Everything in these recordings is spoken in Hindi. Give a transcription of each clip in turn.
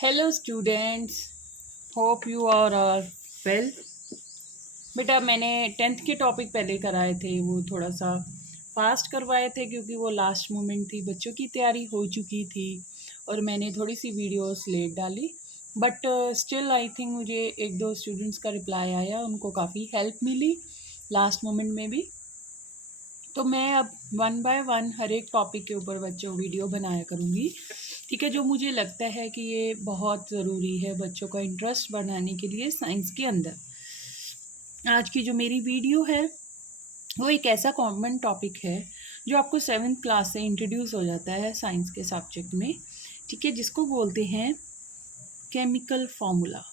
Hello students, hope you are well. बेटा मैंने 10th के टॉपिक पहले कराए थे, वो थोड़ा सा फास्ट करवाए थे क्योंकि वो लास्ट मोमेंट थी, बच्चों की तैयारी हो चुकी थी और मैंने थोड़ी सी वीडियोस लेट डाली। बट स्टिल आई थिंक मुझे एक दो स्टूडेंट्स का रिप्लाई आया, उनको काफ़ी हेल्प मिली लास्ट मोमेंट में भी। तो मैं अब वन बाय वन हर एक टॉपिक के ऊपर बच्चों वीडियो बनाया करूँगी, ठीक है। जो मुझे लगता है कि ये बहुत ज़रूरी है बच्चों का इंटरेस्ट बढ़ाने के लिए साइंस के अंदर। आज की जो मेरी वीडियो है वो एक ऐसा कॉमन टॉपिक है जो आपको 7th क्लास से इंट्रोड्यूस हो जाता है साइंस के सब्जेक्ट में, ठीक है, जिसको बोलते हैं केमिकल फार्मूला।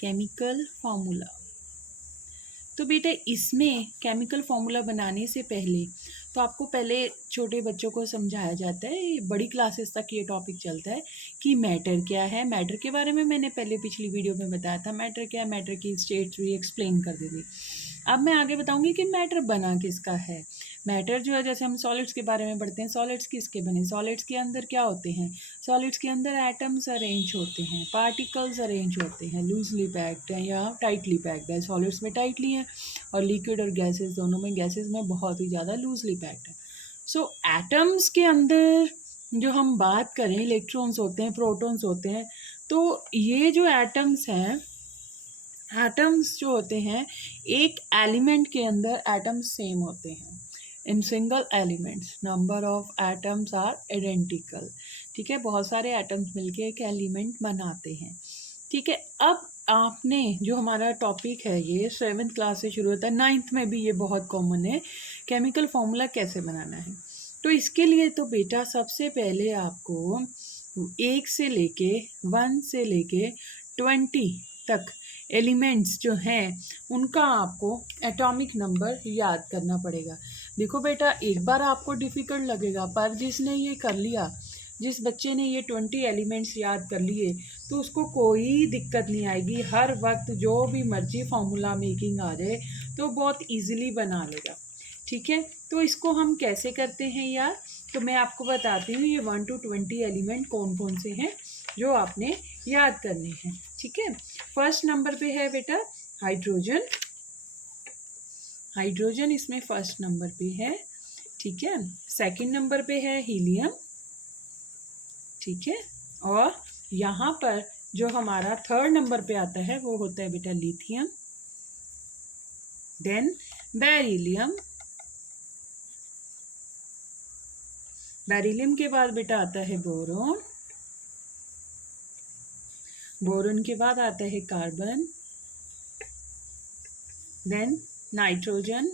Chemical formula. तो बेटा इसमें केमिकल फार्मूला बनाने से पहले तो आपको पहले छोटे बच्चों को समझाया जाता है, बड़ी क्लासेस तक ये टॉपिक चलता है कि मैटर क्या है। मैटर के बारे में मैंने पहले पिछली वीडियो में बताया था, मैटर क्या है, मैटर की स्टेट्स भी एक्सप्लेन कर दी थी। अब मैं आगे बताऊंगी कि मैटर बना किसका है। मैटर जो है, जैसे हम सॉलिड्स के बारे में पढ़ते हैं, सॉलिड्स किसके बने, सॉलिड्स के अंदर क्या होते हैं, सॉलिड्स के अंदर एटम्स अरेंज होते हैं, पार्टिकल्स अरेंज होते हैं, लूजली पैक्ड है या टाइटली पैक्ड है। सॉलिड्स में टाइटली है और लिक्विड और गैसेस दोनों में, गैसेस में बहुत ही ज़्यादा लूजली पैक्ड है। सो एटम्स के अंदर जो हम बात करें, इलेक्ट्रॉन्स होते हैं, प्रोटॉन्स होते हैं। तो ये जो एटम्स हैं, एटम्स जो होते हैं, एक एलिमेंट के अंदर एटम्स सेम होते हैं। In single elements number of atoms are identical, ठीक है। बहुत सारे एटम्स मिलके एक एलिमेंट बनाते हैं, ठीक है। अब आपने जो हमारा टॉपिक है ये 7th क्लास से शुरू होता है, 9th में भी ये बहुत कॉमन है, केमिकल फॉर्मूला कैसे बनाना है। तो इसके लिए तो बेटा सबसे पहले आपको 1 से लेके 1 से लेके 20 तक एलिमेंट्स जो हैं उनका आपको एटॉमिक नंबर याद करना पड़ेगा। देखो बेटा, एक बार आपको डिफ़िकल्ट लगेगा, पर जिसने ये कर लिया, जिस बच्चे ने ये 20 एलिमेंट्स याद कर लिए, तो उसको कोई दिक्कत नहीं आएगी। हर वक्त जो भी मर्जी फार्मूला मेकिंग आ जाए तो बहुत इजीली बना लेगा, ठीक है। तो इसको हम कैसे करते हैं यार, तो मैं आपको बताती हूँ ये 1 to 20 एलिमेंट कौन कौन से हैं जो आपने याद करने हैं, ठीक है। फर्स्ट नंबर पे है बेटा हाइड्रोजन। हाइड्रोजन इसमें फर्स्ट नंबर पे है, ठीक है। सेकंड नंबर पे है हीलियम, ठीक है। और यहाँ पर जो हमारा थर्ड नंबर पे आता है वो होता है बेटा लिथियम, देन बेरिलियम। बेरिलियम के बाद बेटा आता है बोरोन, बोरोन के बाद आता है कार्बन, देन नाइट्रोजन।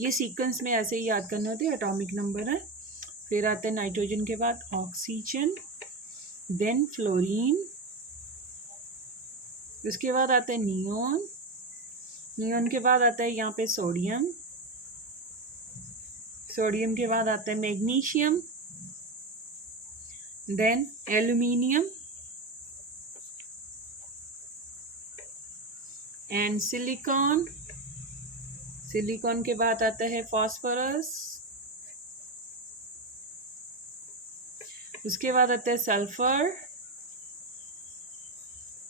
ये सीक्वेंस में ऐसे ही याद करने होते हैं, एटॉमिक नंबर है। फिर आता है नाइट्रोजन के बाद ऑक्सीजन, देन फ्लोरीन, उसके बाद आता है नियोन, नियोन के बाद आता है यहाँ पे सोडियम, सोडियम के बाद आता है magnesium, then aluminium and silicon. Silicon के बाद आता है फॉस्फोरस, उसके बाद आता है sulphur,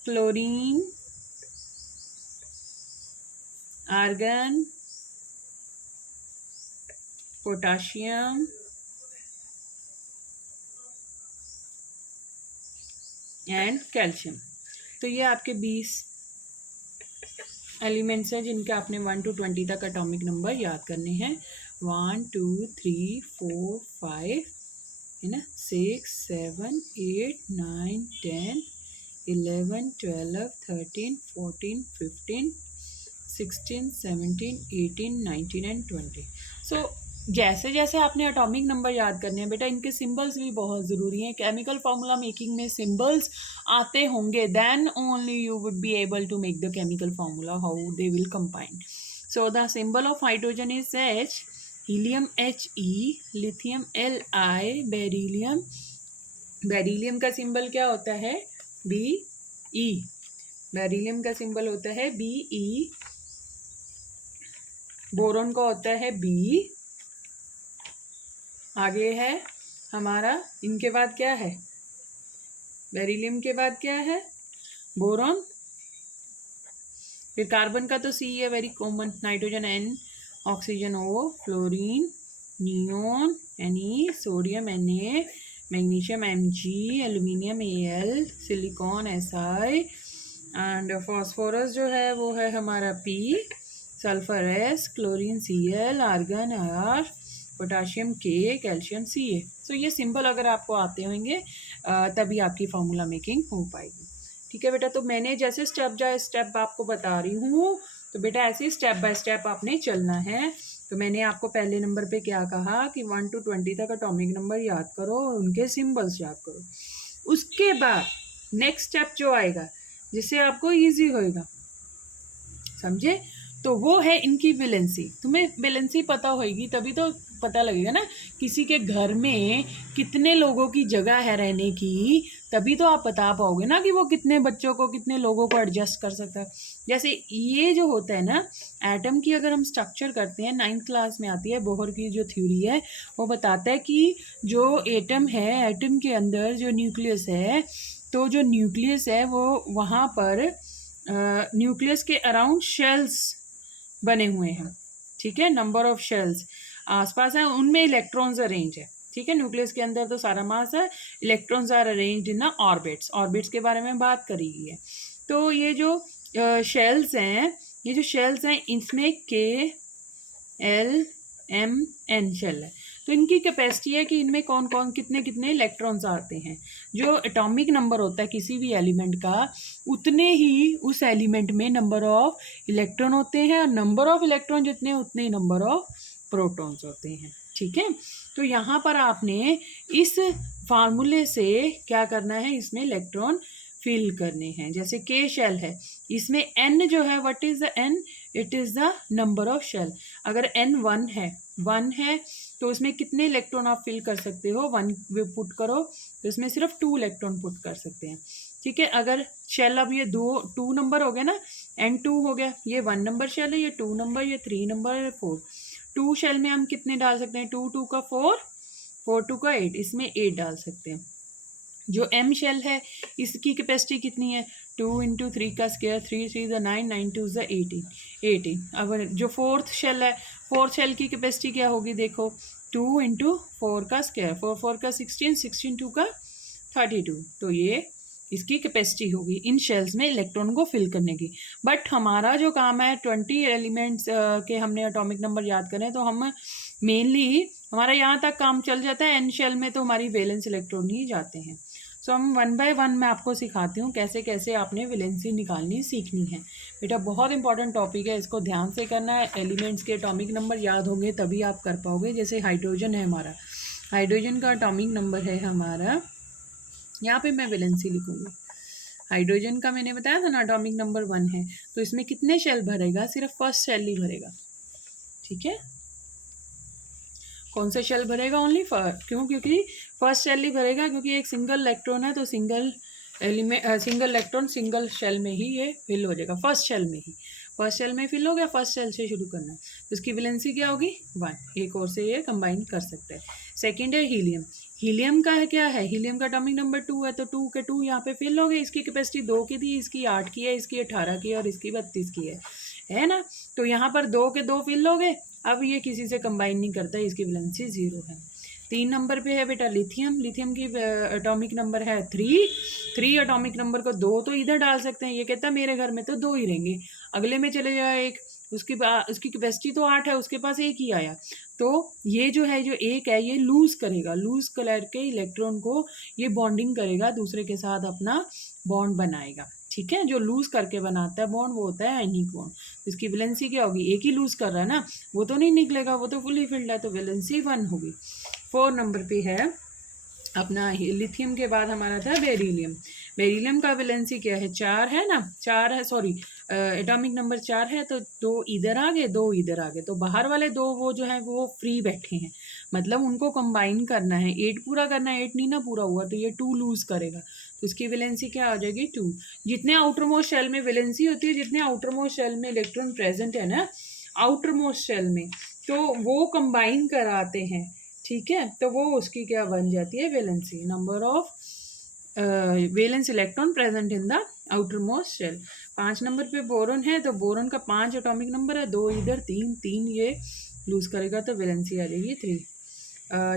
chlorine, argon, potassium and calcium. तो ये आपके 20 एलिमेंट्स हैं जिनके आपने 1 to 20 तक एटॉमिक नंबर याद करने हैं। 1 2 3 4 5 है ना, 6 7 8 9 10 11 12 13 14 15 16 17 18 19 एंड 20। सो जैसे जैसे आपने एटॉमिक नंबर याद करने हैं बेटा, इनके सिंबल्स भी बहुत ज़रूरी हैं। केमिकल फार्मूला मेकिंग में सिंबल्स आते होंगे, then only you would be able to make the chemical formula, how they will combine. So the symbol of hydrogen is H, helium He, lithium Li, beryllium, beryllium का सिंबल क्या होता है Be, बेरिलियम का सिंबल होता है Be, बोरोन का होता है B। आगे है हमारा, इनके बाद क्या है बेरिलियम के बाद क्या है? बोरॉन। फिर कार्बन का तो सी है, very common. Nitrogen N, oxygen O, fluorine, neon Ne, sodium Na, magnesium Mg, aluminium Al, silicon Si, and phosphorus जो है वो है हमारा P, sulphur S, chlorine Cl, argon R, potassium K, calcium Ca। So ये सिंपल अगर आपको आते होंगे तभी आपकी फार्मूला मेकिंग हो पाएगी। ठीक है बेटा, तो मैंने जैसे स्टेप बाय स्टेप आपको बता रही हूँ, तो बेटा ऐसे स्टेप बाय स्टेप आपने चलना है। तो मैंने आपको पहले नंबर पे क्या कहा कि 1 to 20 तक एटॉमिक नंबर याद करो और उनके सिंबल्स याद करो। उसके बाद नेक्स्ट स्टेप जो आएगा जिससे आपको इजी होएगा, समझे? तो वो है इनकी वैलेंसी। तुम्हें वैलेंसी पता होगी तभी तो पता लगेगा ना किसी के घर में कितने लोगों की जगह है रहने की, तभी तो आप बता पाओगे ना कि वो कितने बच्चों को, कितने लोगों को एडजस्ट कर सकता है। जैसे ये जो होता है ना एटम की, अगर हम स्ट्रक्चर करते हैं, 9th क्लास में आती है, बोहर की जो थ्योरी है वो बताता है कि जो एटम है, एटम के अंदर जो न्यूक्लियस है, तो जो न्यूक्लियस है वो वहाँ पर न्यूक्लियस के अराउंड शेल्स बने हुए हैं। ठीक है, नंबर ऑफ शेल्स आसपास है, उनमें इलेक्ट्रॉन्स अरेंज है। ठीक है, न्यूक्लियस के अंदर तो सारा मास है, electrons are arranged in orbits. Orbits के बारे में बात करी गई है। तो ये जो शेल्स हैं, ये जो शेल्स हैं इसमें KLMN शेल है। तो इनकी कैपेसिटी है कि इनमें कौन कौन कितने कितने इलेक्ट्रॉन्स आते हैं। जो एटॉमिक नंबर होता है किसी भी एलिमेंट का, उतने ही उस एलिमेंट में नंबर ऑफ इलेक्ट्रॉन होते हैं, और नंबर ऑफ इलेक्ट्रॉन जितने उतने ही नंबर ऑफ प्रोटॉन्स होते हैं। ठीक है, तो यहाँ पर आपने इस फार्मूले से क्या करना है, इसमें इलेक्ट्रॉन फिल करने हैं। जैसे K शेल है, इसमें N जो है, what is the N? It is the number of shell. अगर N 1 है तो उसमें कितने इलेक्ट्रॉन आप फिल कर सकते हो? 1 पुट करो तो इसमें सिर्फ 2 इलेक्ट्रॉन पुट कर सकते हैं। ठीक है, अगर शेल अब ये 2 नंबर हो गया ना, N2 हो गया, ये 1 नंबर शेल है, ये 2 नंबर, ये 3 नंबर, ये 4। 2 शेल में हम कितने डाल सकते हैं? 2 2 का 4, 4 2 का 8, इसमें 8 डाल सकते हैं। जो M शेल है इसकी कैपेसिटी कितनी है? 2 इंटू 3 का स्क्वायर, 3 3 द 9, 9 2 द 18। अब जो फोर्थ शेल है, फोर्थ शेल की कैपेसिटी क्या होगी? देखो, 2 इंटू 4 का स्क्वायर, 4 4 का 16, 16 2 का 32। तो ये इसकी कैपेसिटी होगी इन शेल्स में इलेक्ट्रॉन को फिल करने की। बट हमारा जो काम है 20 एलिमेंट्स के हमने एटॉमिक नंबर याद करें, तो हम मेनली हमारा यहाँ तक काम चल जाता है। एन शेल में तो हमारी वैलेंस इलेक्ट्रॉन ही जाते हैं। सो हम 1 बाय 1 मैं आपको सिखाती हूँ कैसे कैसे आपने वैलेंसी निकालनी सीखनी है। बेटा बहुत इंपॉर्टेंट टॉपिक है, इसको ध्यान से करना है। एलिमेंट्स के एटॉमिक नंबर याद होंगे तभी आप कर पाओगे। जैसे हाइड्रोजन है हमारा, हाइड्रोजन का एटॉमिक नंबर है हमारा, यहाँ पे मैं वैलेंसी लिखूँगी। हाइड्रोजन का मैंने बताया था ना एटॉमिक नंबर 1 है, तो इसमें कितने शेल भरेगा? सिर्फ फर्स्ट शेल ही भरेगा। ठीक है, कौन सा शेल भरेगा? ओनली क्यों? क्योंकि फर्स्ट शेल ही भरेगा, क्योंकि एक सिंगल इलेक्ट्रॉन है, तो सिंगल इलेक्ट्रॉन सिंगल शेल में ही ये फिल हो जाएगा, फर्स्ट शेल में ही। फर्स्ट शेल में फिल हो गया, फर्स्ट शेल से शुरू करना है, तो इसकी वैलेंसी क्या होगी? 1। एक और से ये कंबाइन कर सकते हैं। सेकेंड है हीलियम। हीलियम का है क्या है? हीलियम का एटॉमिक नंबर 2 है, तो 2 के 2 यहाँ पे फिल हो गए। इसकी कैपेसिटी 2 की थी, इसकी 8 की है, इसकी 18 की है, और इसकी 32 की है ना? तो यहाँ पर 2 के 2 फिल हो गए। अब ये किसी से कंबाइन नहीं करता, इसकी वैलेंसी 0 है। 3 नंबर पे है बेटा लिथियम। लिथियम की एटॉमिक नंबर है 3 एटॉमिक नंबर को 2 तो इधर डाल सकते हैं। ये कहता है मेरे घर में तो 2 ही रहेंगे। अगले में चले जाए एक, उसकी कैपेसिटी तो 8 है, उसके पास 1 ही आया। तो ये जो है, जो 1 है, ये लूज करेगा, लूज कलर के इलेक्ट्रॉन को ये बॉन्डिंग करेगा, दूसरे के साथ अपना बॉन्ड बनाएगा। ठीक है, जो लूज करके बनाता है बॉन्ड वो होता है एनिक बॉन्ड। तो इसकी वैलेंसी क्या होगी? 1 ही लूज कर रहा है ना, वो तो नहीं निकलेगा, वो तो फुली फिल्ड है, तो वैलेंसी 1 होगी। 4 नंबर पे है अपना लिथियम के बाद हमारा था बेरिलियम। बेरिलियम का वैलेंसी क्या है? 4 है ना, 4 है, सॉरी एटॉमिक नंबर 4 है, तो 2 इधर आ गए, 2 इधर आ गए, तो बाहर वाले 2 वो जो है वो फ्री बैठे हैं, मतलब उनको कंबाइन करना है। 8 पूरा करना है, 8 नहीं ना पूरा हुआ, तो ये 2 लूज करेगा, तो इसकी वैलेंसी क्या आ जाएगी? 2। जितने आउटर मोस्ट शेल में वैलेंसी होती है, जितने आउटर मोस्ट शेल में इलेक्ट्रॉन प्रेजेंट है ना आउटर मोस्ट शेल में, तो वो कंबाइन कराते हैं। ठीक है, तो वो उसकी क्या बन जाती है? Valency. Number of valence electron present in the outermost shell. 5 नंबर पे बोरॉन है, तो बोरॉन का 5 एटॉमिक नंबर है, 2 इधर 3 ये लूज करेगा तो वैलेंसी आ जाएगी 3।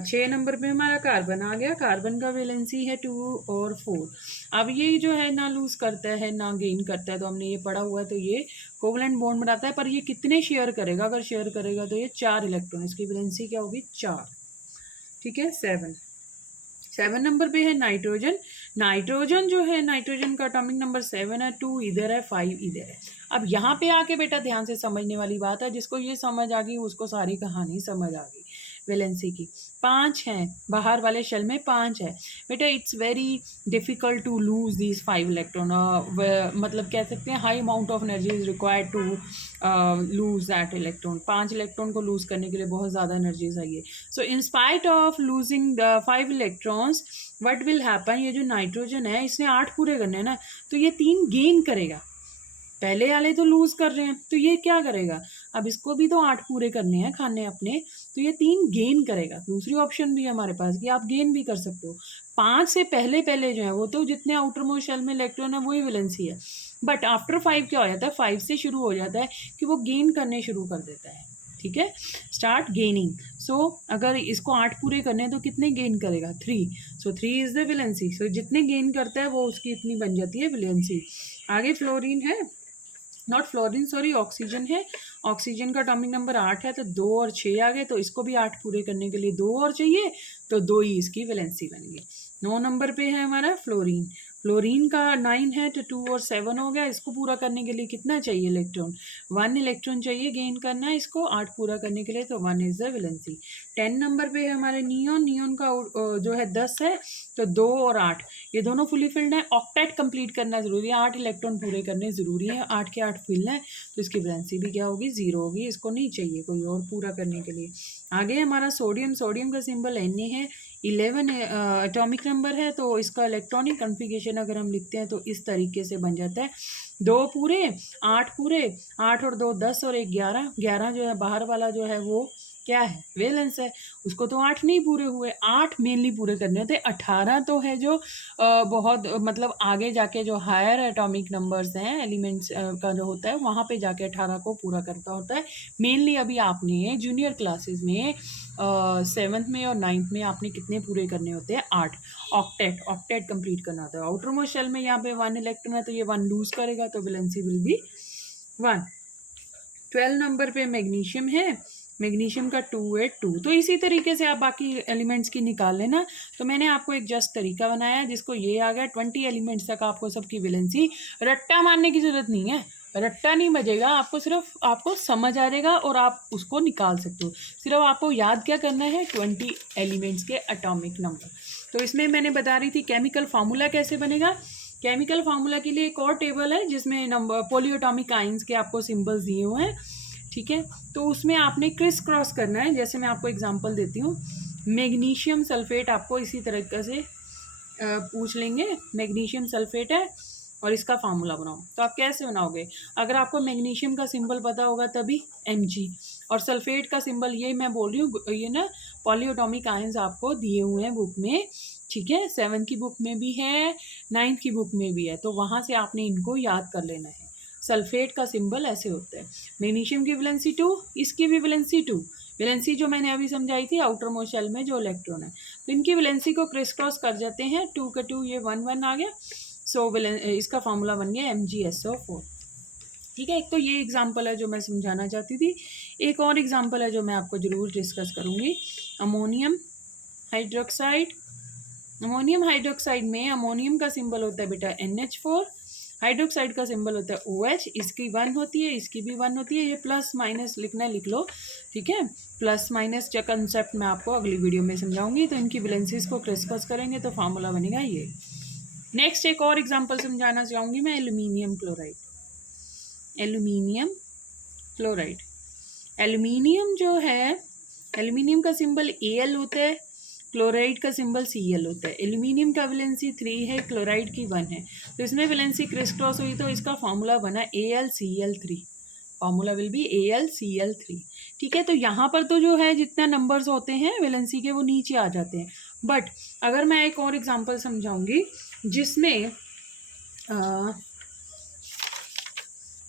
6 नंबर पे हमारा कार्बन आ गया, कार्बन का वैलेंसी है 2 और 4। अब ये जो है ना लूज करता है ना गेन करता है, तो हमने ये पढ़ा हुआ है, तो ये कोवलेंट बॉन्ड बनाता है, पर ये कितने शेयर करेगा, अगर शेयर करेगा तो ये 4 इलेक्ट्रॉन, इसकी वैलेंसी क्या होगी 4। ठीक है, 7 नंबर पे है नाइट्रोजन। नाइट्रोजन जो है, नाइट्रोजन का एटॉमिक नंबर 7 है, 2 इधर है, 5 इधर है। अब यहाँ पे आके बेटा ध्यान से समझने वाली बात है, जिसको ये समझ आ गई उसको सारी कहानी समझ आ गई। वैलेंसी की 5 हैं, बाहर वाले शेल में 5 है बेटा। It's very difficult to lose these 5 electron, मतलब कह सकते हैं high amount of energy is required to lose that electron. 5 electron को लूज करने के लिए बहुत ज़्यादा एनर्जी चाहिए। So in spite of losing the 5 electrons what will happen, ये जो नाइट्रोजन है इसने 8 पूरे करने हैं ना, तो ये 3 गेन करेगा। पहले वाले तो लूज कर रहे हैं, तो ये क्या करेगा, अब इसको भी तो 8 पूरे करने हैं खाने अपने, तो ये 3 गेन करेगा। दूसरी ऑप्शन भी है हमारे पास कि आप गेन भी कर सकते हो। 5 से पहले पहले जो है वो तो जितने आउटर मोस्ट शेल में इलेक्ट्रॉन है वही वैलेंसी है, बट आफ्टर 5 क्या हो जाता है, 5 से शुरू हो जाता है कि वो गेन करने शुरू कर देता है। ठीक है, स्टार्ट गेनिंग। सो अगर इसको 8 पूरे करने हैं तो कितने गेन करेगा 3, सो 3 इज द वैलेंसी। सो जितने गेन करता है वो उसकी इतनी बन जाती है वैलेंसी। आगे फ्लोरीन है, नॉट फ्लोरीन सॉरी, ऑक्सीजन है। ऑक्सीजन का एटॉमिक नंबर 8 है, तो 2 और 6 आ गए, तो इसको भी 8 पूरे करने के लिए 2 और चाहिए, तो 2 ही इसकी वैलेंसी बन गई। 9 नंबर पे है हमारा फ्लोरीन। फ्लोरीन का 9 है, तो 2 और 7 हो गया। इसको पूरा करने के लिए कितना चाहिए इलेक्ट्रॉन, 1 इलेक्ट्रॉन चाहिए गेन करना है इसको 8 पूरा करने के लिए, तो 1 इज द वैलेंसी। 10 नंबर पे है हमारे नियोन। नियोन का जो है 10 है, तो 2 और 8 ये दोनों फुली फिल्ड है। ऑक्टेट कंप्लीट करना जरूरी है, 8 इलेक्ट्रॉन पूरे करने जरूरी है, 8 के 8 फिल है, तो इसकी वैलेंसी भी क्या होगी 0 होगी। इसको नहीं चाहिए कोई और पूरा करने के लिए। आगे हमारा सोडियम। सोडियम का सिंबल Na है, 11 एटॉमिक नंबर है, तो इसका इलेक्ट्रॉनिक कन्फिगरेशन अगर हम लिखते हैं तो इस तरीके से बन जाता है, 2 पूरे 8 पूरे, 8 और 2 10 और 1 11। 11 जो है बाहर वाला जो है वो क्या है, वैलेंस है, उसको तो 8 नहीं पूरे हुए, 8 मेनली पूरे करने होते। 18 तो है जो बहुत मतलब आगे जाके जो हायर एटॉमिक नंबर्स हैं एलिमेंट्स का जो होता है वहाँ पे जाके 18 को पूरा करता होता है। मेनली अभी आपने जूनियर क्लासेस में 7th में और 9th में आपने कितने पूरे करने होते हैं 8। ऑक्टेट कंप्लीट करना होता है। आउटर मोस्ट शेल में यहाँ पे 1 इलेक्ट्रॉन है, तो ये 1 लूज करेगा, तो वैलेंसी विल बी 1। 12 नंबर पे मैग्नीशियम है। मैग्नीशियम का 2 है 2। तो इसी तरीके से आप बाकी एलिमेंट्स की निकाल लेना। तो मैंने आपको एक जस्ट तरीका बनाया है जिसको ये आ गया 20 एलिमेंट्स तक आपको सबकी वैलेंसी। रट्टा मारने की ज़रूरत नहीं है, रट्टा नहीं बजेगा आपको, सिर्फ आपको समझ आ जाएगा और आप उसको निकाल सकते हो। सिर्फ आपको याद क्या करना है 20 एलिमेंट्स के एटॉमिक नंबर। तो इसमें मैंने बता रही थी केमिकल फार्मूला कैसे बनेगा। केमिकल फार्मूला के लिए एक और टेबल है जिसमें नंबर पॉलीएटॉमिक आयंस के आपको सिंबल्स दिए हुए हैं। ठीक है, तो उसमें आपने क्रिस क्रॉस करना है। जैसे मैं आपको एग्जांपल देती हूँ, मैग्नीशियम सल्फेट आपको इसी तरीके से पूछ लेंगे, मैग्नीशियम सल्फेट है और इसका फार्मूला बनाओ, तो आप कैसे बनाओगे। अगर आपको मैग्नीशियम का सिंबल पता होगा तभी Mg, और सल्फेट का सिंबल ये मैं बोल रही हूँ, ये ना पॉलीएटॉमिक आयंस आपको दिए हुए हैं बुक में। ठीक है, 7th की बुक में भी है, 9th की बुक में भी है, तो वहाँ से आपने इनको याद कर लेना है। सल्फेट का सिंबल ऐसे होता है। मैग्नीशियम की वैलेंसी 2, इसकी भी वैलेंसी 2। वैलेंसी जो मैंने अभी समझाई थी आउटर मोस्ट शेल में जो इलेक्ट्रॉन है, तो इनकी वैलेंसी को क्रिस क्रॉस कर जाते हैं, 2 का 2 ये 1 1 आ गया। सो इसका फार्मूला बन गया MgSO4। ठीक है, एक तो ये एग्जांपल है जो मैं समझाना चाहती थी। एक और एग्जांपल है जो मैं आपको ज़रूर डिस्कस करूँगी, अमोनियम हाइड्रोक्साइड। अमोनियम हाइड्रोक्साइड में अमोनियम का सिंबल होता है बेटा NH4, हाइड्रोक्साइड का सिंबल होता है OH। इसकी 1 होती है, इसकी भी 1 होती है। ये प्लस माइनस लिखना लिख लो, ठीक है। प्लस माइनस का कंसेप्ट मैं आपको अगली वीडियो में समझाऊंगी। तो इनकी वैलेंसीज को क्रिस क्रॉस करेंगे तो फार्मूला बनेगा ये। नेक्स्ट एक और एग्जांपल समझाना चाहूँगी मैं, aluminium chloride. Aluminium chloride, aluminium जो है, एल्यूमिनियम का सिंबल Al होता है, क्लोराइड का सिंबल Cl होता है। एल्यूमिनियम का वैलेंसी 3 है, क्लोराइड की 1 है, तो इसमें वैलेंसी क्रिस क्रॉस हुई तो इसका फार्मूला बना AlCl3। Formula will be AlCl3। ठीक है, तो यहाँ पर तो जो है जितना नंबर्स होते हैं वैलेंसी के वो नीचे आ जाते हैं, बट अगर मैं एक और एग्जांपल समझाऊंगी जिसमें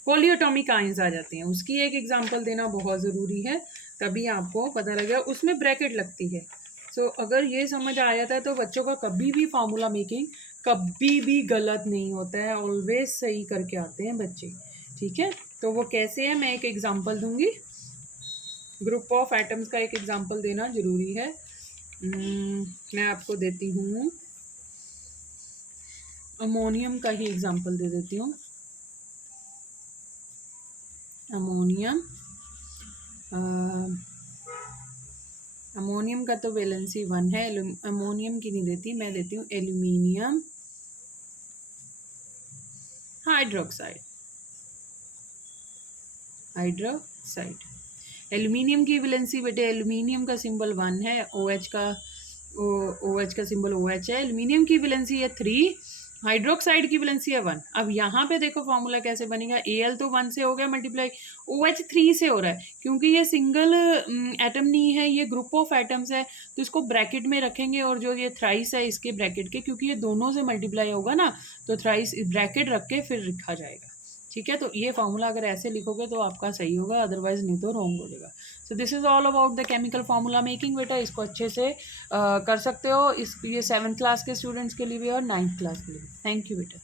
पॉलीएटॉमिक आयंस आ जाते हैं, उसकी एक एग्जांपल देना बहुत ज़रूरी है, तभी आपको पता लगेगा। उसमें ब्रैकेट लगती है। सो अगर ये समझ आ जाता है तो बच्चों का कभी भी फार्मूला मेकिंग कभी भी गलत नहीं होता है, ऑलवेज सही करके आते हैं बच्चे। ठीक है, तो वो कैसे है मैं एक एग्जांपल दूंगी। ग्रुप ऑफ एटम्स का एक एग्जांपल देना जरूरी है। मैं आपको देती हूँ, अमोनियम का ही एग्जांपल दे देती हूँ। अमोनियम, अमोनियम का तो वैलेंसी 1 है, अमोनियम की नहीं देती, मैं देती हूँ एल्यूमिनियम हाइड्रोक्साइड। एल्यूमिनियम की वैलेंसी बेटे, एल्यूमिनियम का सिंबल 1 है, OH का OH का सिंबल OH है। एल्यूमिनियम की वैलेंसी है 3, हाइड्रोक्साइड की वैलेंसी है 1। अब यहाँ पे देखो फॉर्मूला कैसे बनेगा, Al तो 1 से हो गया मल्टीप्लाई, OH 3 से हो रहा है, क्योंकि ये सिंगल एटम नहीं है, ये ग्रुप ऑफ एटम्स है, तो इसको ब्रैकेट में रखेंगे। और जो ये थ्राइस है इसके ब्रैकेट के, क्योंकि ये दोनों से मल्टीप्लाई होगा ना, तो थ्राइस ब्रैकेट रख के फिर लिखा जाएगा। ठीक है, तो ये फॉर्मूला अगर ऐसे लिखोगे तो आपका सही होगा, अदरवाइज नहीं तो रॉन्ग हो जाएगा। So this is all about the chemical formula making बेटा, इसको अच्छे से कर सकते हो। इस ये 7th क्लास के स्टूडेंट्स के लिए भी और 9th क्लास के लिए भी। थैंक यू बेटा।